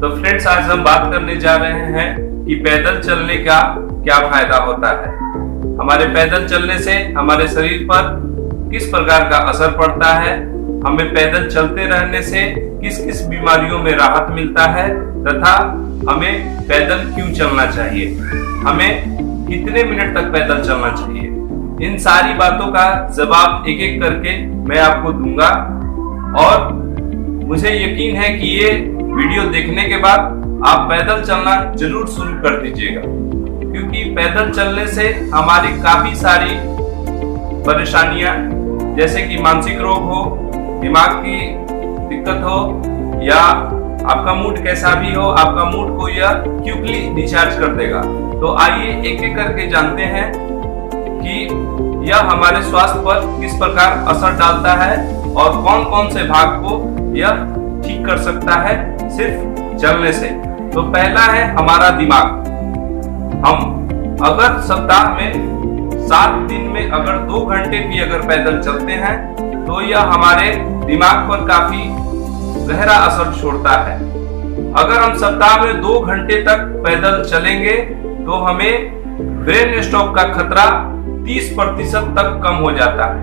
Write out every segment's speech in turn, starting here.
तो फ्रेंड्स, आज हम बात करने जा रहे हैं कि पैदल चलने का क्या फायदा होता है। हमारे पैदल चलने से हमारे शरीर पर किस प्रकार का असर पड़ता है, हमें पैदल चलते रहने से किस किस बीमारियों में राहत मिलता है तथा हमें पैदल क्यों चलना चाहिए, हमें कितने मिनट तक पैदल चलना चाहिए, इन सारी बातों का जवाब एक एक करके मैं आपको दूंगा। और मुझे यकीन है कि ये वीडियो देखने के बाद आप पैदल चलना जरूर शुरू कर दीजिएगा, क्योंकि पैदल चलने से हमारी काफी सारी परेशानियां जैसे कि मानसिक रोग हो, दिमाग की दिक्कत हो या आपका मूड कैसा भी हो, आपका मूड को यह क्विकली डिस्चार्ज कर देगा। तो आइए एक एक करके जानते हैं कि यह हमारे स्वास्थ्य पर किस प्रकार असर डालता है और कौन कौन से भाग को यह ठीक कर सकता है सिर्फ चलने से। तो पहला है हमारा दिमाग। हम अगर सप्ताह में 7 दिन में अगर 2 घंटे भी अगर पैदल चलते हैं तो यह हमारे दिमाग पर काफी गहरा असर छोड़ता है। अगर हम सप्ताह में 2 घंटे तक पैदल चलेंगे तो हमें ब्रेन स्ट्रोक का खतरा 30% तक कम हो जाता है।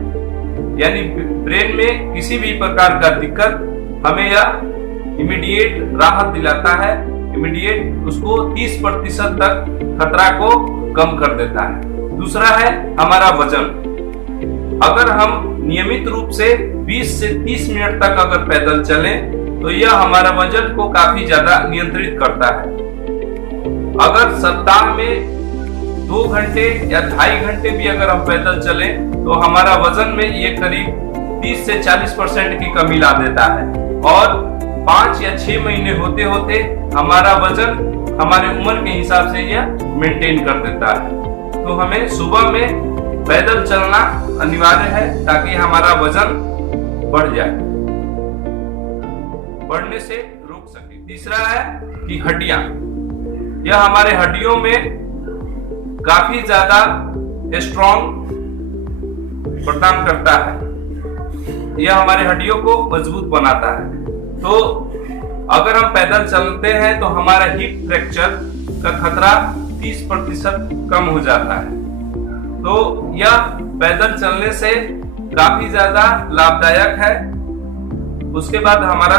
यानी ब्रेन में किसी भी प्रकार का दिक्कत हमें यह इमीडिएट राहत दिलाता है, इमीडिएट उसको 30% तक खतरा को कम कर देता है। दूसरा है हमारा वजन। अगर हम नियमित रूप से 20 से 30 मिनट तक अगर पैदल चलें तो यह हमारा वजन को काफी ज्यादा नियंत्रित करता है। अगर सप्ताह में 2 घंटे या 2.5 घंटे भी अगर हम पैदल चलें तो हमारा वजन में ये करीब 30 से 40% की कमी ला देता है और 5 या 6 महीने होते होते हमारा वजन हमारे उम्र के हिसाब से यह मेंटेन कर देता है। तो हमें सुबह में पैदल चलना अनिवार्य है ताकि हमारा वजन बढ़ जाए, बढ़ने से रोक सके। तीसरा है कि हड्डियां, यह हमारे हड्डियों में काफी ज्यादा स्ट्रॉन्ग प्रदान करता है, यह हमारे हड्डियों को मजबूत बनाता है। तो अगर हम पैदल चलते हैं तो हमारा हिप फ्रैक्चर का खतरा 30% कम हो जाता है। तो यह पैदल चलने से काफी ज्यादा लाभदायक है। उसके बाद हमारा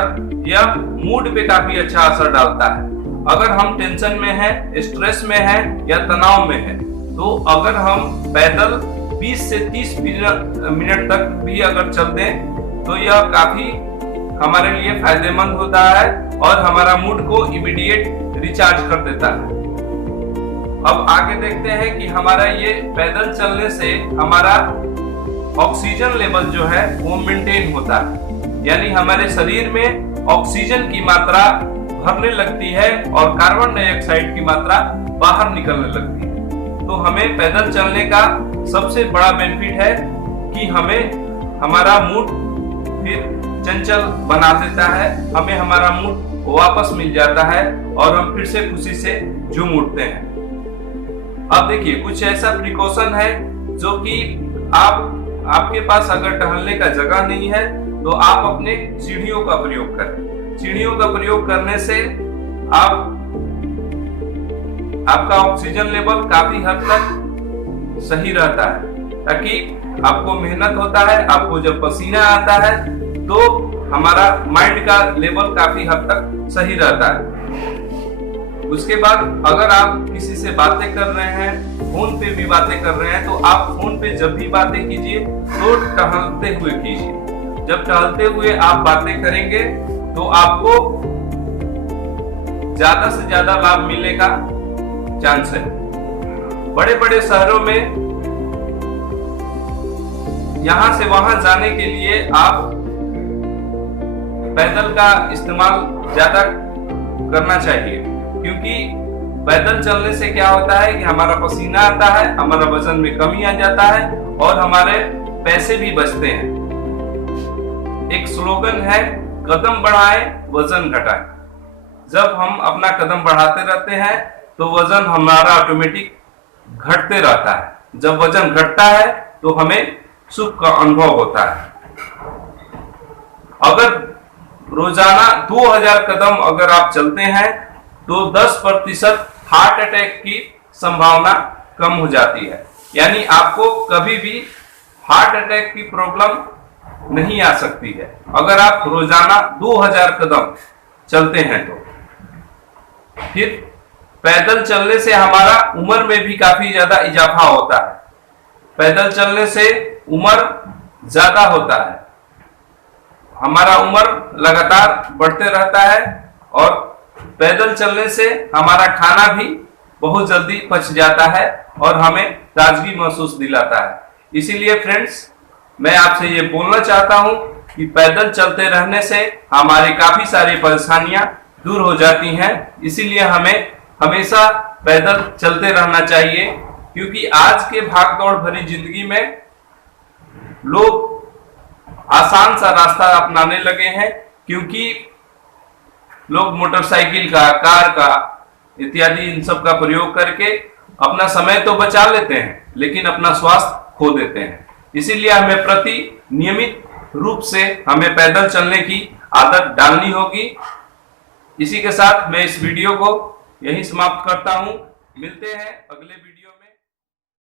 यह मूड पे काफी अच्छा असर डालता है। अगर हम टेंशन में हैं, स्ट्रेस में हैं या तनाव में हैं तो अगर हम पैदल 20 से 30 मिनट तक भी अगर चल दें तो यह काफी हमारे लिए फायदेमंद होता है और हमारा मूड को इमीडिएट रिचार्ज कर देता है। अब आगे देखते हैं कि हमारा ये पैदल चलने से हमारा ऑक्सीजन लेवल जो है वो मेंटेन होता है, यानी हमारे शरीर में ऑक्सीजन की मात्रा भरने लगती है और कार्बन डाइऑक्साइड की मात्रा बाहर निकलने लगती है। तो हमें पैदल चलने का सबसे बड़ा बेनिफिट है कि हमें हमारा मूड फिर चंचल बना देता है, हमें हमारा मूड वापस मिल जाता है और हम फिर से खुशी से झूम उठते हैं। अब देखिए, कुछ ऐसा प्रिकॉशन है जो कि आपके पास अगर टहलने का जगह नहीं है तो आप अपने सीढ़ियों का प्रयोग करें। सीढ़ियों का प्रयोग करने से आपका ऑक्सीजन लेवल काफी हद तक सही रहता है, ताकि आपको मेहनत होता है, आपको जब पसीना आता है तो हमारा माइंड का लेवल काफी हद तक सही रहता है। उसके बाद अगर आप किसी से बातें कर रहे हैं, फोन पे भी बातें कर रहे हैं, तो आप फोन पे जब भी बातें कीजिए तो टहलते हुए कीजिए। जब टहलते हुए आप बातें करेंगे तो आपको ज्यादा से ज्यादा लाभ मिलने का चांस है। बड़े बड़े शहरों में यहां से वहां जाने के लिए आप पैदल का इस्तेमाल ज्यादा करना चाहिए, क्योंकि पैदल चलने से क्या होता है कि हमारा पसीना आता है, हमारा वजन में कमी आ जाता है और हमारे पैसे भी बचते हैं। एक स्लोगन है, कदम बढ़ाएं वजन घटाएं। जब हम अपना कदम बढ़ाते रहते हैं तो वजन हमारा ऑटोमेटिक घटते रहता है। जब वजन घटता है तो हमें सुख का अनुभव होता है। अगर रोजाना 2000 कदम अगर आप चलते हैं तो 10% हार्ट अटैक की संभावना कम हो जाती है। यानी आपको कभी भी हार्ट अटैक की प्रॉब्लम नहीं आ सकती है अगर आप रोजाना 2000 कदम चलते हैं तो। फिर पैदल चलने से हमारा उम्र में भी काफी ज्यादा इजाफा होता है। पैदल चलने से उम्र ज्यादा होता है, हमारा उम्र लगातार बढ़ते रहता है और पैदल चलने से हमारा खाना भी बहुत जल्दी पच जाता है और हमें ताजगी महसूस दिलाता है। इसीलिए फ्रेंड्स, मैं आपसे ये बोलना चाहता हूं कि पैदल चलते रहने से हमारी काफी सारी परेशानियां दूर हो जाती हैं। इसीलिए हमें हमेशा पैदल चलते रहना चाहिए, क्योंकि आज के भागदौड़ भरी जिंदगी में लोग आसान सा रास्ता अपनाने लगे हैं, क्योंकि लोग मोटरसाइकिल का, कार का इत्यादि इन सब का प्रयोग करके अपना समय तो बचा लेते हैं लेकिन अपना स्वास्थ्य खो देते हैं। इसीलिए हमें प्रति नियमित रूप से हमें पैदल चलने की आदत डालनी होगी। इसी के साथ मैं इस वीडियो को यहीं समाप्त करता हूं। मिलते हैं अगले वीडियो में।